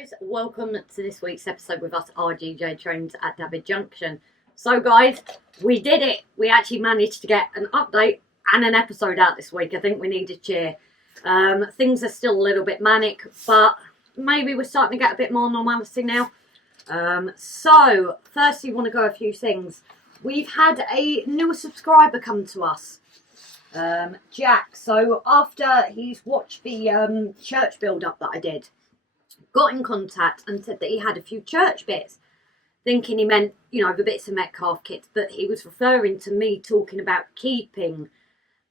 guys, welcome to this week's episode with us RGJ trains at David Junction. So guys, we did it. We actually managed to get an update and an episode out this week. I think we needed cheer. Things are still a little bit manic, but maybe we're starting to get a bit more normality now. So firstly, want to go a few things. We've had a newer subscriber come to us, Jack. So after he's watched the church build up that I did, got in contact and said that he had a few church bits, thinking he meant, you know, the bits of Metcalf kits, but he was referring to me talking about keeping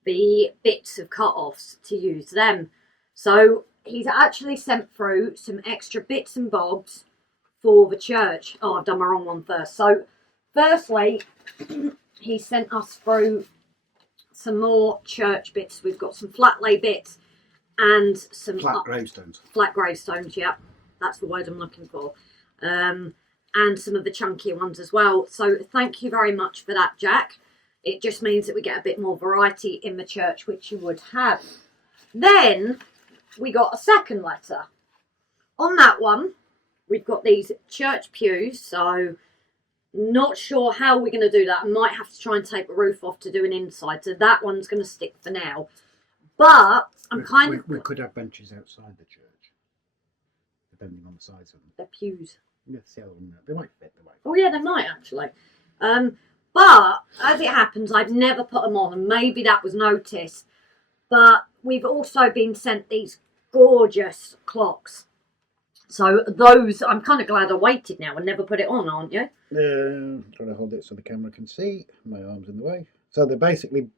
the bits of cut-offs to use them. So he's actually sent through some extra bits and bobs for the church. Oh, I've done my wrong one first. So firstly, he sent us through some more church bits. We've got some flat lay bits and some flat gravestones. Flat gravestones, yeah, that's the word I'm looking for. And some of the chunkier ones as well. So thank you very much for that, Jack. It just means that we get a bit more variety in the church, which you would have. Then we got a second letter. On that one, we've got these church pews. So not sure how we're going to do that. I might have to try and take the roof off to do an inside. So that one's going to stick for now. But we could have benches outside the church, depending on the size of them. They're pews. Yeah, they might fit the way. Oh yeah, they might actually. But as it happens, I've never put them on, and maybe that was noticed. But we've also been sent these gorgeous clocks. So those, I'm kind of glad I waited now and never put it on, aren't you? I'm trying to hold it so the camera can see. My arm's in the way. So they're basically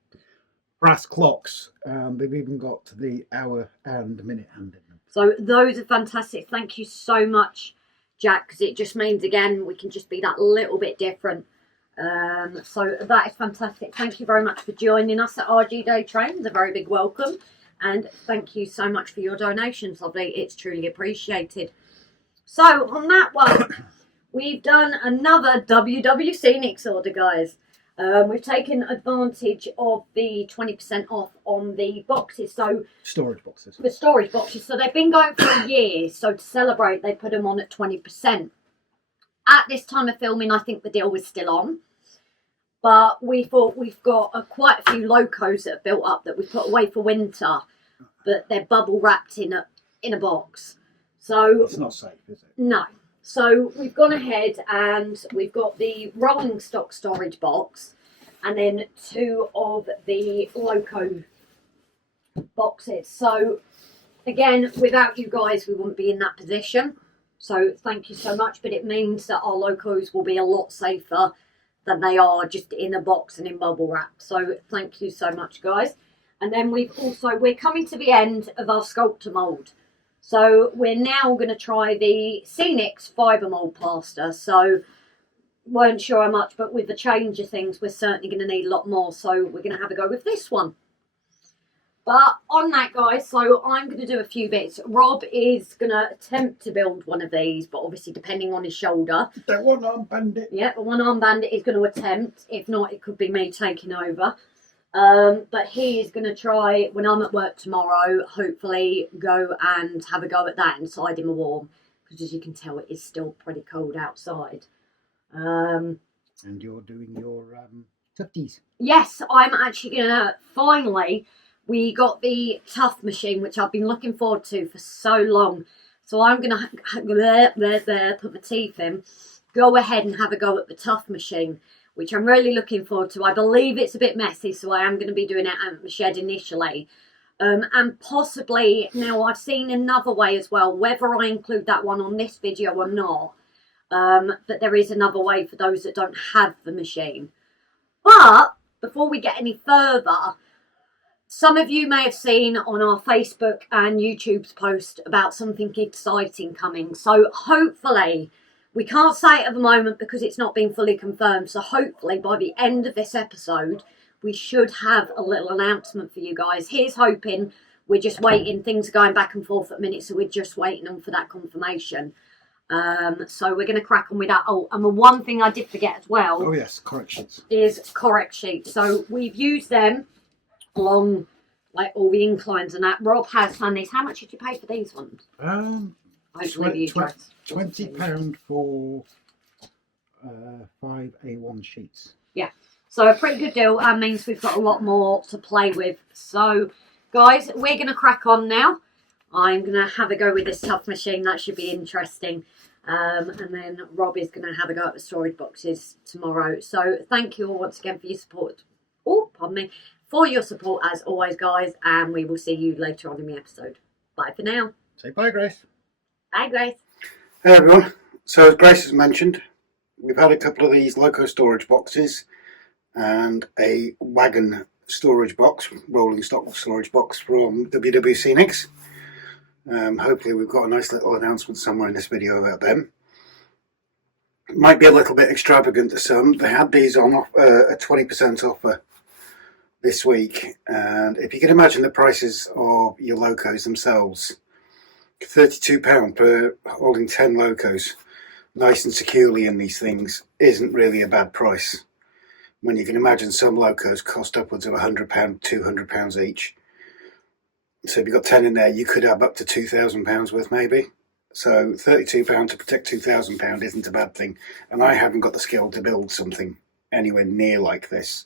brass clocks. They've even got the hour and minute hand in them. So those are fantastic. Thank you so much, Jack, because it just means, again, we can just be that little bit different. So that is fantastic. Thank you very much for joining us at RGJ Trains. A very big welcome. And thank you so much for your donations, lovely. It's truly appreciated. So on that one, we've done another WWScenics order, guys. We've taken advantage of the 20% off on the boxes. So storage boxes. The storage boxes. So they've been going for a year. So to celebrate, they put them on at 20%. At this time of filming, I think the deal was still on. But we thought we've got quite a few locos that have built up that we put away for winter. But they're bubble wrapped in a box. So it's not safe, is it? No. So we've gone ahead and we've got the rolling stock storage box and then 2 of the loco boxes. So again, without you guys, we wouldn't be in that position. So thank you so much. But it means that our locos will be a lot safer than they are just in a box and in bubble wrap. So thank you so much, guys. And then we're coming to the end of our sculptor mould. So we're now going to try the Scenics fibre mould plaster. So weren't sure how much, but with the change of things, we're certainly going to need a lot more. So we're going to have a go with this one. But on that, guys, so I'm going to do a few bits. Rob is going to attempt to build one of these, but obviously depending on his shoulder. The one-arm bandit. Yeah, the one-arm bandit is going to attempt. If not, it could be me taking over. But he is going to try, when I'm at work tomorrow, hopefully go and have a go at that inside in the warm. Because as you can tell, it is still pretty cold outside. And you're doing your tufties. Yes, I'm actually going to, finally, we got the Tuft machine, which I've been looking forward to for so long. So I'm going to put my teeth in, go ahead and have a go at the Tuft machine, which I'm really looking forward to. I believe it's a bit messy, so I am going to be doing it at the shed initially. And possibly, now I've seen another way as well, whether I include that one on this video or not. But there is another way for those that don't have the machine. But before we get any further, some of you may have seen on our Facebook and YouTube's post about something exciting coming. So hopefully, we can't say it at the moment because it's not been fully confirmed. So hopefully by the end of this episode, we should have a little announcement for you guys. Here's hoping. We're just waiting. Things are going back and forth at the minute. So we're just waiting on for that confirmation. So we're going to crack on with that. Oh, and the one thing I did forget as well. Oh yes, correct sheets. Is correct sheets. So we've used them along like all the inclines and that. Rob has done these. How much did you pay for these ones? Hopefully the address. £20 for 5 A1 sheets. Yeah, so a pretty good deal. That means we've got a lot more to play with. So, guys, we're going to crack on now. I'm going to have a go with this Tuft machine. That should be interesting. And then Rob is going to have a go at the storage boxes tomorrow. So, thank you all once again for your support. Oh, pardon me. For your support as always, guys. And we will see you later on in the episode. Bye for now. Say bye, Grace. Bye, Grace. Hey, everyone. So, as Grace has mentioned, we've had a couple of these Loco storage boxes and a wagon storage box, rolling stock storage box from WWScenics. Hopefully we've got a nice little announcement somewhere in this video about them. It might be a little bit extravagant to some. They had these on a 20% offer this week, and if you can imagine the prices of your Locos themselves, £32 per holding 10 Locos nice and securely in these things isn't really a bad price. When you can imagine some Locos cost upwards of £100, £200 each. So if you've got 10 in there, you could have up to £2,000 worth maybe. So £32 to protect £2,000 isn't a bad thing. And I haven't got the skill to build something anywhere near like this.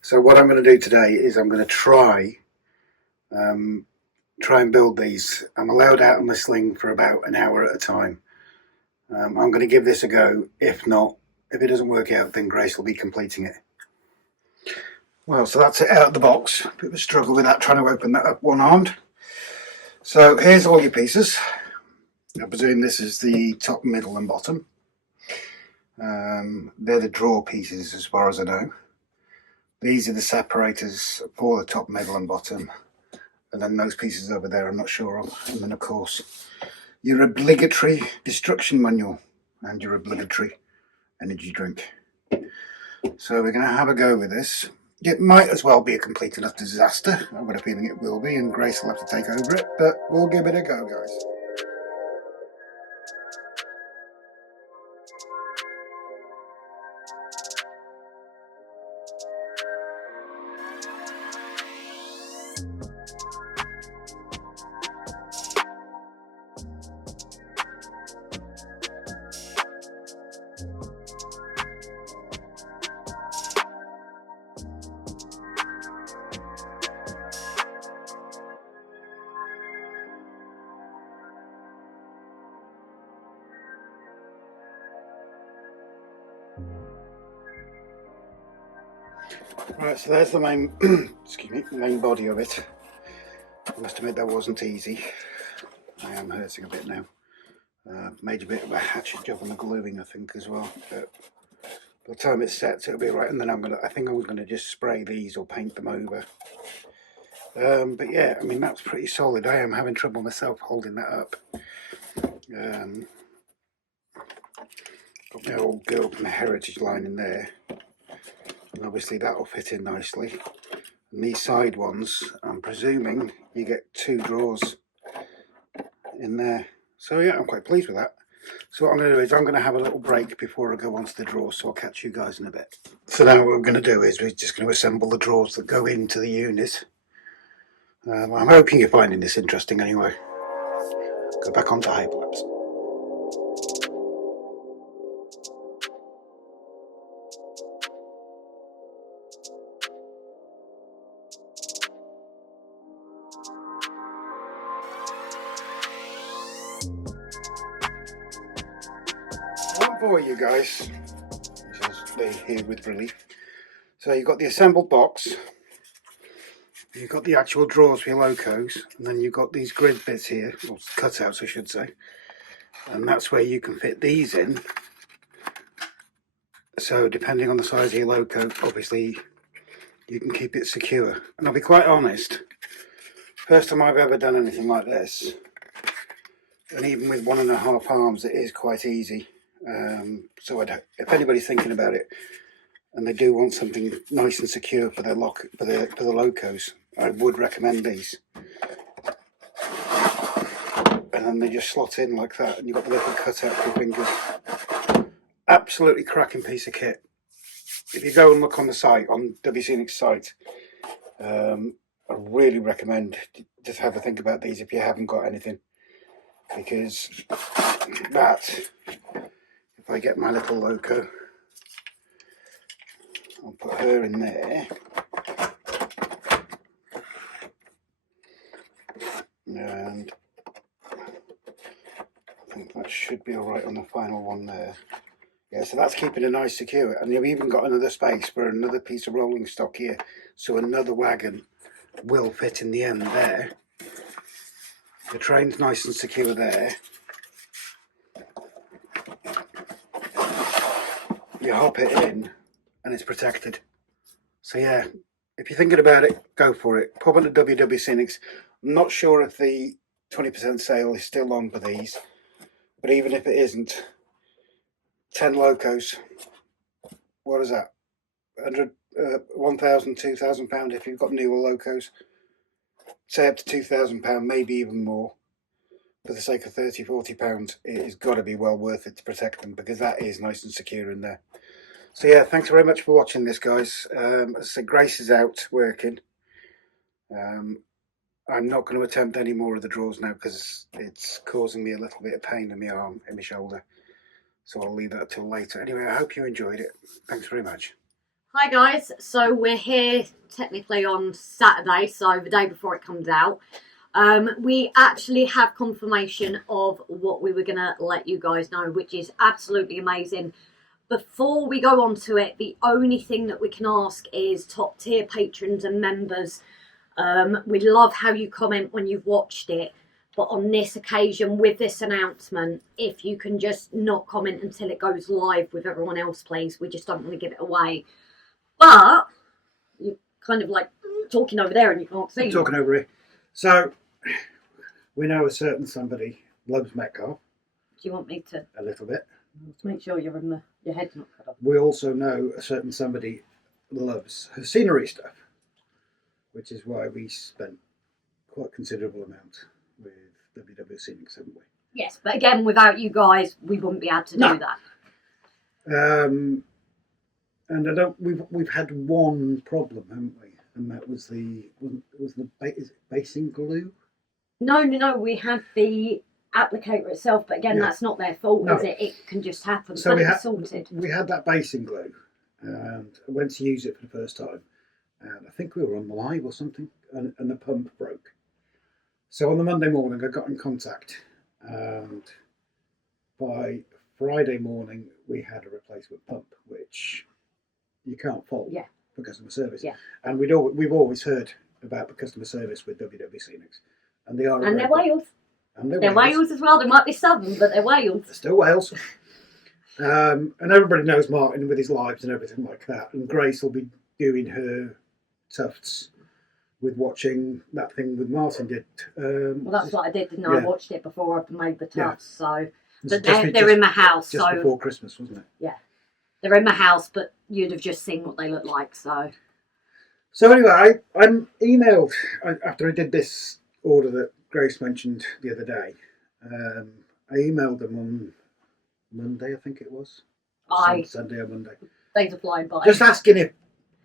So what I'm going to do today is I'm going to try and build these. I'm allowed out on my sling for about an hour at a time. I'm going to give this a go. If not, if it doesn't work out, then Grace will be completing it. Well, so that's it out of the box. A bit of a struggle with that, trying to open that up one-armed. So here's all your pieces. I presume this is the top, middle and bottom. They're the draw pieces as far as I know. These are the separators for the top, middle and bottom. And then those pieces over there I'm not sure of. And then of course your obligatory destruction manual and your obligatory energy drink. So we're going to have a go with this. It might as well be a complete enough disaster. I've got a feeling it will be, and Grace will have to take over it, but we'll give it a go, guys. Right, so there's the main, excuse me, the main body of it. I must admit that wasn't easy. I am hurting a bit now. Made a bit of a hatchet job on the gluing, I think, as well. But by the time it's set, it'll be right. And then I think I'm gonna just spray these or paint them over. But yeah, I mean that's pretty solid. I am having trouble myself holding that up. Got my old girl from the Heritage line in there. And obviously that will fit in nicely. And these side ones, I'm presuming you get 2 drawers in there. So yeah, I'm quite pleased with that. So what I'm going to do is I'm going to have a little break before I go onto the drawers, so I'll catch you guys in a bit. So now what we're going to do is we're just going to assemble the drawers that go into the unit. I'm hoping you're finding this interesting anyway. Go back onto Hyperlapse. For you guys, this is here with relief. So you've got the assembled box, you've got the actual drawers for your Locos, and then you've got these grid bits here, or cutouts I should say, and that's where you can fit these in. So depending on the size of your Loco, obviously you can keep it secure. And I'll be quite honest, first time I've ever done anything like this, and even with 1.5 arms it is quite easy. So if anybody's thinking about it and they do want something nice and secure for their for the Locos, I would recommend these. And then they just slot in like that, and you've got the little cutout for your fingers. Absolutely cracking piece of kit. If you go and look on the site, on WWScenics site, I really recommend just have a think about these if you haven't got anything. because that, if I get my little loco, I'll put her in there, and I think that should be alright on the final one there. Yeah, so that's keeping it nice secure, and you've even got another space for another piece of rolling stock here, so another wagon will fit in the end there. The train's nice and secure there. You hop it in and it's protected. So yeah, if you're thinking about it, go for it. Pop into WWScenics. I'm not sure if the 20% sale is still on for these, but even if it isn't, 10 locos, what is that? 100, 1,000, 2,000 pound if you've got newer locos. Say up to £2,000, maybe even more. For the sake of 30, 40 pounds, it has got to be well worth it to protect them, because that is nice and secure in there. So yeah, thanks very much for watching this, guys. As I said, Grace is out working. I'm not going to attempt any more of the draws now because it's causing me a little bit of pain in my arm, in my shoulder. So I'll leave that till later. Anyway, I hope you enjoyed it. Thanks very much. Hi guys, so we're here technically on Saturday, so the day before it comes out. We actually have confirmation of what we were going to let you guys know, which is absolutely amazing. Before we go on to it, the only thing that we can ask is top tier patrons and members. We love how you comment when you've watched it, but on this occasion with this announcement, if you can just not comment until it goes live with everyone else, please. We just don't want to give it away. But you're kind of like talking over there and you can't see. I'm talking over here. So we know a certain somebody loves Metcalfe. Do you want me to? A little bit. To make sure you're in your head's not cut off. We also know a certain somebody loves her scenery stuff, which is why we spent quite a considerable amount with WWScenics, haven't we? Yes, but again, without you guys, we wouldn't be able to do that. And I don't. We've had one problem, haven't we? And that was is it basing glue? No. We had the applicator itself, but again, that's not their fault, is it? It can just happen. So it's sorted. We had that basing glue, and I went to use it for the first time, and I think we were on live or something, and the pump broke. So on the Monday morning, I got in contact, and by Friday morning, we had a replacement pump, which you can't fault for customer service. Yeah. And we've always heard about the customer service with WWScenics, and they are. And they're Wales. And they're Wales as well. They might be southern, but they're Wales. They're still Wales. And everybody knows Martin with his lives and everything like that. And Grace will be doing her Tufts with watching that thing with Martin did. Well, that's what I did, didn't I? Yeah. I watched it before I made the Tufts. Yeah. So but they're in my house. Just before Christmas, wasn't it? Yeah. They're in my house, but you'd have just seen what they look like. So anyway, I emailed after I did this order that Grace mentioned the other day. I emailed them on Monday, I think it was. Sunday or Monday. Days are flying by. Just asking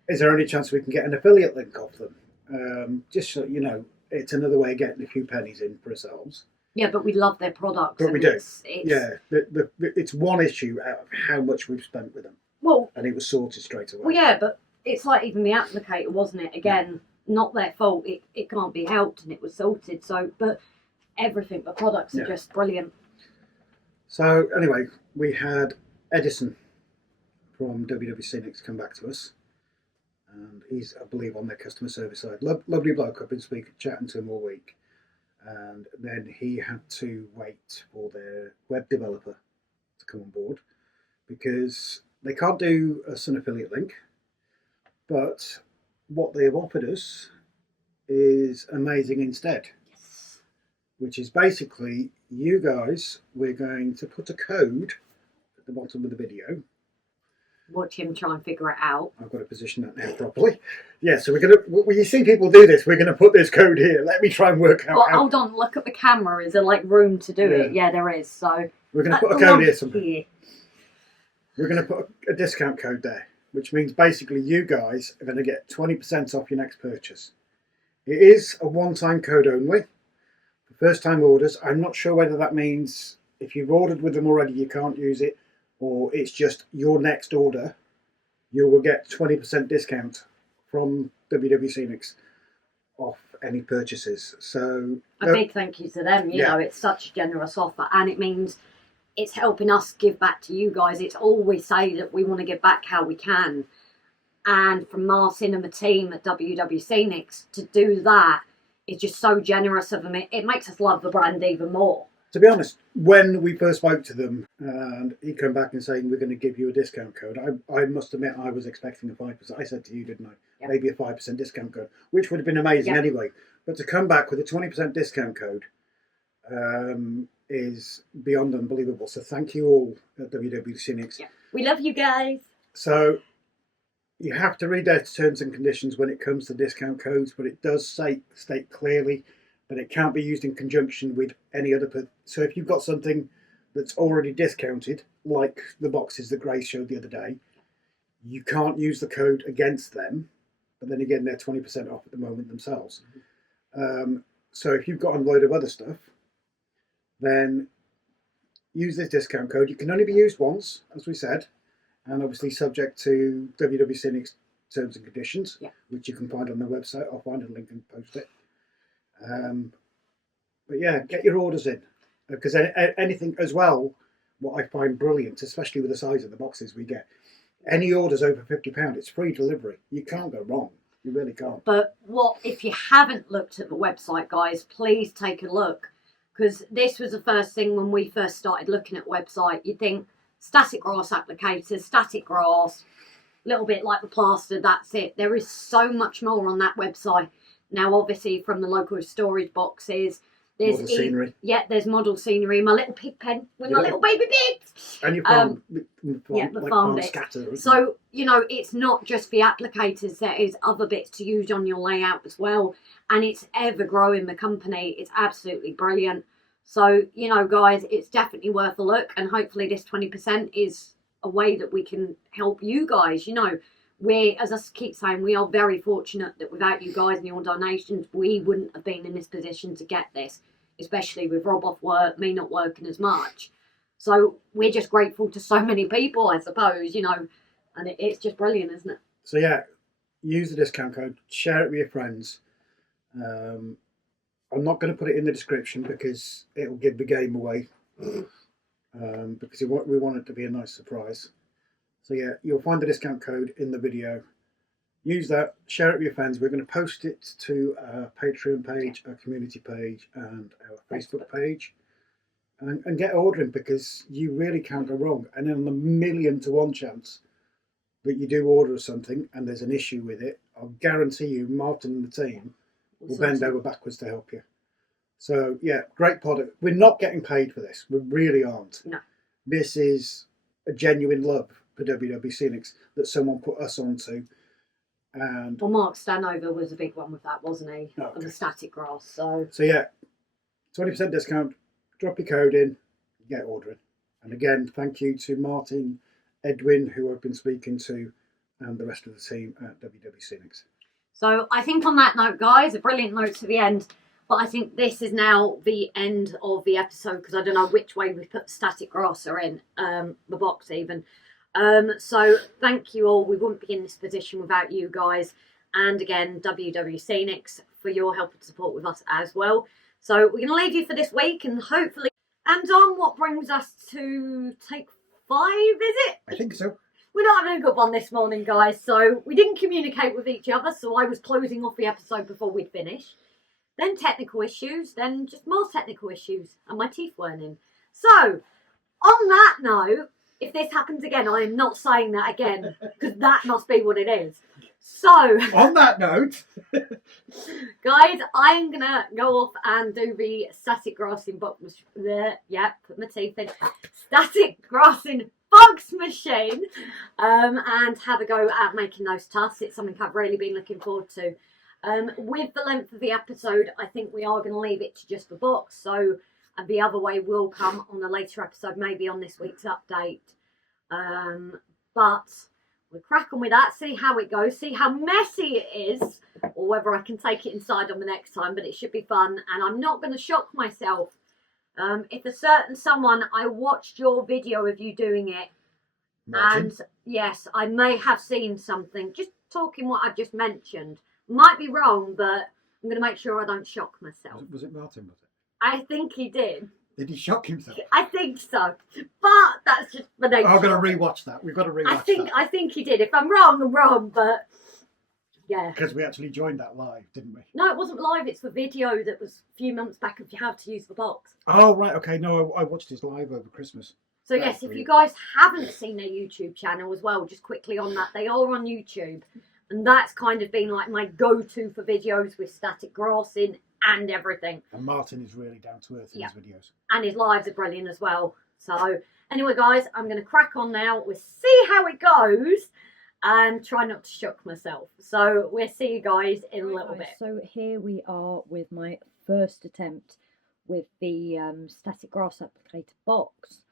is there any chance we can get an affiliate link off them? Just so you know, it's another way of getting a few pennies in for ourselves. Yeah, but we love their products. But we do. Yeah, it's one issue out of how much we've spent with them. Well, and it was sorted straight away. Well, yeah, but it's like even the applicator, wasn't it? Again, not their fault. It can't be helped, and it was sorted. So, but everything, the products are just brilliant. So anyway, we had Edison from WWScenics come back to us, and he's, I believe, on their customer service side. Lovely bloke. I've been chatting to him all week. And then he had to wait for their web developer to come on board because they can't do us an affiliate link. But what they have offered us is amazing instead. Yes. Which is basically, you guys, we're going to put a code at the bottom of the video. Watch him try and figure it out. I've got to position that now properly. Yeah, so we're going to, when you see people do this, we're going to put this code here. Let me try and work out. Oh, hold on, look at the camera. Is there like room to do it? Yeah, there is. So we're going to put a code here somewhere. We're going to put a discount code there, which means basically you guys are going to get 20% off your next purchase. It is a one-time code only. For First time orders, I'm not sure whether that means if you've ordered with them already you can't use it, or it's just your next order you will get 20% discount from WWScenics off any purchases. So a big thank you to them. You know, it's such a generous offer, and it means it's helping us give back to you guys. It's all we say, that we want to give back how we can. And from Martin and the team at WWScenics to do that is just so generous of them. It makes us love the brand even more. To be honest, when we first spoke to them and he came back and saying we're going to give you a discount code, I must admit I was expecting a 5%. I said to you, didn't I? Yep. Maybe a 5% discount code, which would have been amazing anyway. But to come back with a 20% discount code is beyond unbelievable. So thank you all at WWScenics. Yeah. We love you guys. So you have to read their terms and conditions when it comes to discount codes, but it does state clearly that it can't be used in conjunction with any other. So if you've got something that's already discounted, like the boxes that Grace showed the other day, you can't use the code against them. But then again, they're 20% off at the moment themselves. So if you've got a load of other stuff, then use this discount code. You can only be used once, as we said, and obviously subject to WWScenics terms and conditions, which you can find on their website. I'll find a link and post it. But yeah, get your orders in, because anything as well, what I find brilliant, especially with the size of the boxes we get, any orders over £50, it's free delivery. You can't go wrong. You really can't. But what if you haven't looked at the website, guys, please take a look, because this was the first thing when we first started looking at website. You'd think static grass applicators, static grass, a little bit like the plaster, that's it. There is so much more on that website. Now, obviously, from the local storage boxes, there's model scenery. Yeah, there's model scenery. My little pig pen with my little baby pigs. And your farm, the farm bit. Scatter. So, you know, it's not just the applicators. There is other bits to use on your layout as well. And it's ever growing, the company. It's absolutely brilliant. So, you know, guys, it's definitely worth a look. And hopefully this 20% is a way that we can help you guys. You know, we, as I keep saying, we are very fortunate that without you guys and your donations, we wouldn't have been in this position to get this, especially with Rob off work, me not working as much. So we're just grateful to so many people, I suppose, you know, and it's just brilliant, isn't it? So yeah, use the discount code, share it with your friends. I'm not going to put it in the description because it'll give the game away, because we want it to be a nice surprise. So yeah, you'll find the discount code in the video. Use that, share it with your friends. We're going to post it to our Patreon page, our community page, and our Facebook page. And get ordering, because you really can't go wrong. And then on the 1,000,000 to 1 chance that you do order something and there's an issue with it, I'll guarantee you Martin and the team will bend over backwards to help you. So yeah, great product. We're not getting paid for this. We really aren't. No. This is a genuine love for WWScenics that someone put us onto. And well, Mark Stanover was a big one with that, wasn't he? Okay. On the static grass. So yeah, 20% discount. Drop your code in, get ordering. And again, thank you to Martin, Edwin, who I've been speaking to, and the rest of the team at WWScenics. So I think on that note, guys, a brilliant note to the end. But I think this is now the end of the episode, because I don't know which way we put static grasser in the box even. So thank you all. We wouldn't be in this position without you guys. And again, WWScenics for your help and support with us as well. So we're going to leave you for this week, and hopefully... And on what brings us to take 5, is it? I think so. We're not having a good one this morning, guys. So we didn't communicate with each other, so I was closing off the episode before we'd finished. Then technical issues, then just more technical issues, and my teeth weren't in. So, on that note, if this happens again, I am not saying that again, because that must be what it is. So, on that note, guys, I'm going to go off and do the static grassing box. Yeah, put my teeth in. Static grassing box machine, and have a go at making those tufts. It's something I've really been looking forward to. With the length of the episode, I think we are going to leave it to just the box. So the other way will come on a later episode, maybe on this week's update. But we'll crack on with that, see how it goes, see how messy it is, or whether I can take it inside on the next time, but it should be fun, and I'm not going to shock myself. If a certain someone, I watched your video of you doing it, Martin? and yes, I may have seen something, just talking what I've just mentioned. Might be wrong, but I'm going to make sure I don't shock myself. Was it Martin, was it? I think he did. Did he shock himself? I think so, but that's just the nature. I'm going of to it. rewatch that. We've got to rewatch that. I think he did. If I'm wrong, I'm wrong, but yeah. Because we actually joined that live, didn't we? No, it wasn't live. It's the video that was a few months back of how to use the box. Oh, right. Okay. No, I watched his live over Christmas. So That's yes, if brilliant. you guys haven't seen their YouTube channel as well, just quickly on that, they are on YouTube. And that's kind of been like my go-to for videos with static grassing and everything. And Martin is really down to earth in his videos. And his lives are brilliant as well. So anyway, guys, I'm going to crack on now. We'll see how it goes and try not to shock myself. So we'll see you guys in a little bit. So here we are with my first attempt with the static grass applicator box.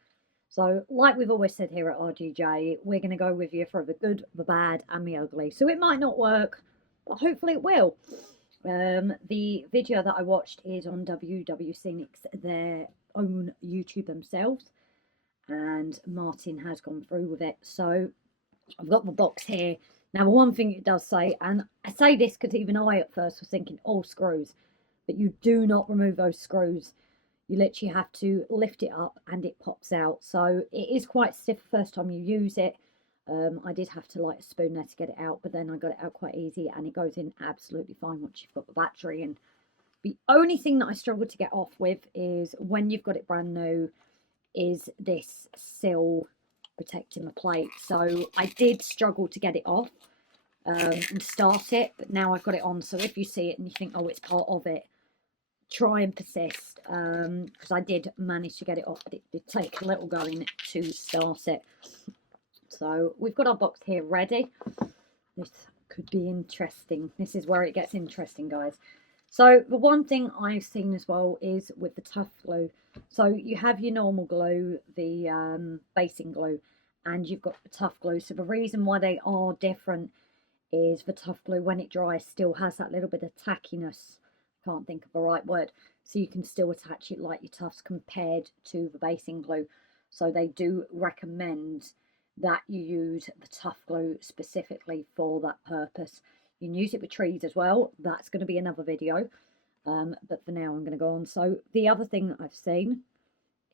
So like we've always said here at RGJ, we're going to go with you for the good, the bad and the ugly. So it might not work, but hopefully it will. The video that I watched is on WWScenics, their own YouTube themselves, and Martin has gone through with it. So I've got the box here. Now the one thing it does say, and I say this because even I at first was thinking all screws, but you do not remove those screws. You literally have to lift it up and it pops out. So it is quite stiff the first time you use it. I did have to light a spoon there to get it out, but then I got it out quite easy and it goes in absolutely fine once you've got the battery in. The only thing that I struggle to get off with is when you've got it brand new is this sill protecting the plate. So I did struggle to get it off and start it, but now I've got it on. So if you see it and you think, oh, it's part of it, try and persist, because I did manage to get it off, but it did take a little going to start it. So we've got our box here ready. This could be interesting. This is where it gets interesting, guys. So the one thing I've seen as well is with the Tuft glue. So you have your normal glue, the basing glue, and you've got the Tuft glue. So the reason why they are different is the Tuft glue, when it dries, still has that little bit of tackiness. Can't think of the right word. So you can still attach it like your Tufts compared to the basing glue. So they do recommend that you use the Tuft glue specifically for that purpose. You can use it with trees as well. That's going to be another video. But for now, I'm going to go on. So the other thing that I've seen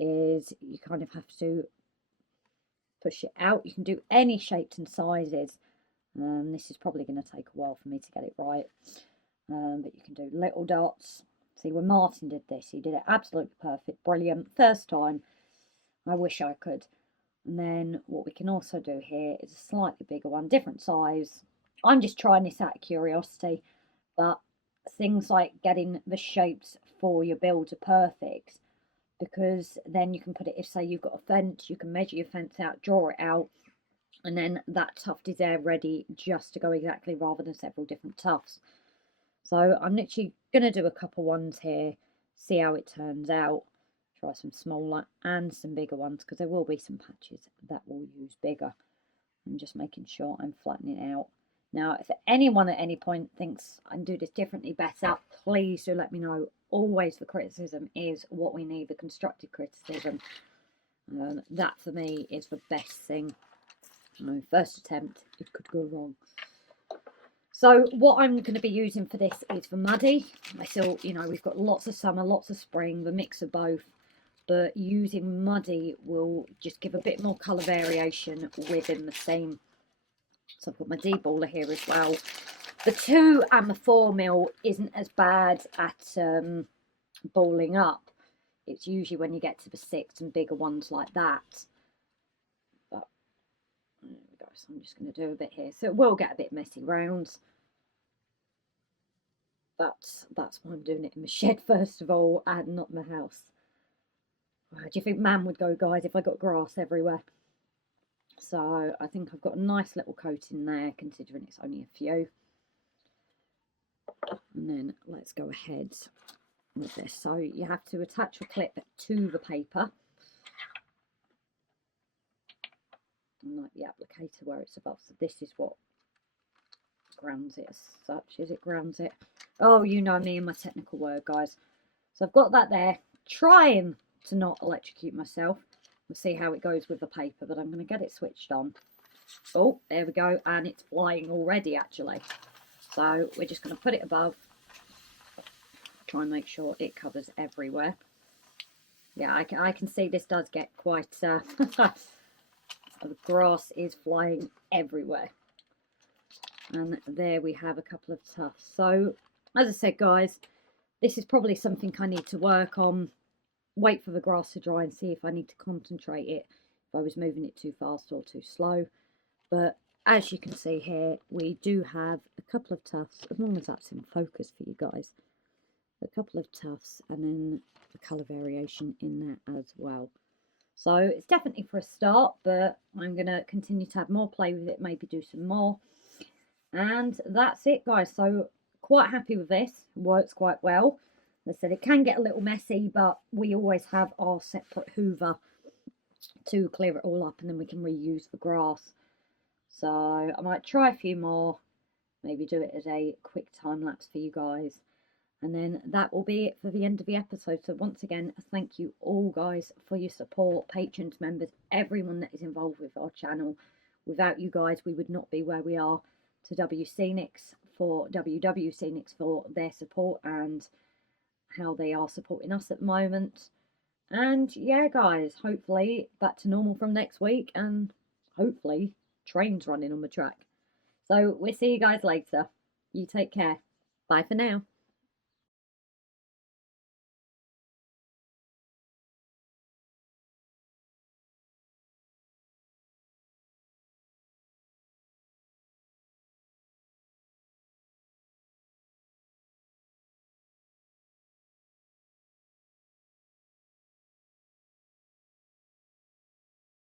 is you kind of have to push it out. You can do any shapes and sizes. This is probably going to take a while for me to get it right. But you can do little dots. See, when Martin did this, he did it absolutely perfect, brilliant. First time. I wish I could. And then what we can also do here is a slightly bigger one, different size. I'm just trying this out of curiosity, but things like getting the shapes for your builds are perfect, because then you can put it, if say you've got a fence, you can measure your fence out, draw it out, and then that tuft is there ready just to go exactly, rather than several different tufts. So I'm literally going to do a couple ones here, see how it turns out. Try some smaller and some bigger ones, because there will be some patches that will use bigger. I'm just making sure I'm flattening it out. Now, if anyone at any point thinks I can do this differently better, please do let me know. Always the criticism is what we need, the constructive criticism. That for me is the best thing. First attempt, it could go wrong. So what I'm going to be using for this is the muddy. I still, we've got lots of summer, lots of spring, the mix of both. But using muddy will just give a bit more colour variation within the scene. So I've got my D-baller here as well. The 2 and the 4 mil isn't as bad at balling up. It's usually when you get to the 6 and bigger ones like that. But there we go. So I'm just going to do a bit here. So it will get a bit messy rounds. That's why I'm doing it in the shed first of all, and not my house. Where do you think man would go, guys, if I got grass everywhere? So I think I've got a nice little coat in there, considering it's only a few. And then let's go ahead with this. So you have to attach a clip to the paper. like the applicator where it's above. So this is what grounds it as such. Is it grounds it? Oh, you know me and my technical word, guys. So I've got that there, trying to not electrocute myself. We'll see how it goes with the paper, but I'm going to get it switched on. Oh, there we go, and it's flying already, actually. So we're just going to put it above. Try and make sure it covers everywhere. Yeah, I can see this does get quite... the grass is flying everywhere. And there we have a couple of tufts. So, as I said, guys, this is probably something I need to work on. Wait for the grass to dry and see if I need to concentrate it, if I was moving it too fast or too slow. But as you can see here, we do have a couple of tufts, as long as that's in focus for you guys. A couple of tufts and then the colour variation in that as well. So it's definitely for a start, but I'm going to continue to have more play with it, maybe do some more. And that's it, guys. So quite happy with this. Works quite well. As I said, it can get a little messy, but we always have our separate hoover to clear it all up, and then we can reuse the grass. So I might try a few more, maybe do it as a quick time lapse for you guys. And then that will be it for the end of the episode. So once again, thank you all, guys, for your support, patrons, members, everyone that is involved with our channel. Without you guys, we would not be where we are. To WWScenics for their support and how they are supporting us at the moment. And yeah, guys, hopefully back to normal from next week, and hopefully trains running on the track. So we'll see you guys later. You take care. Bye for now.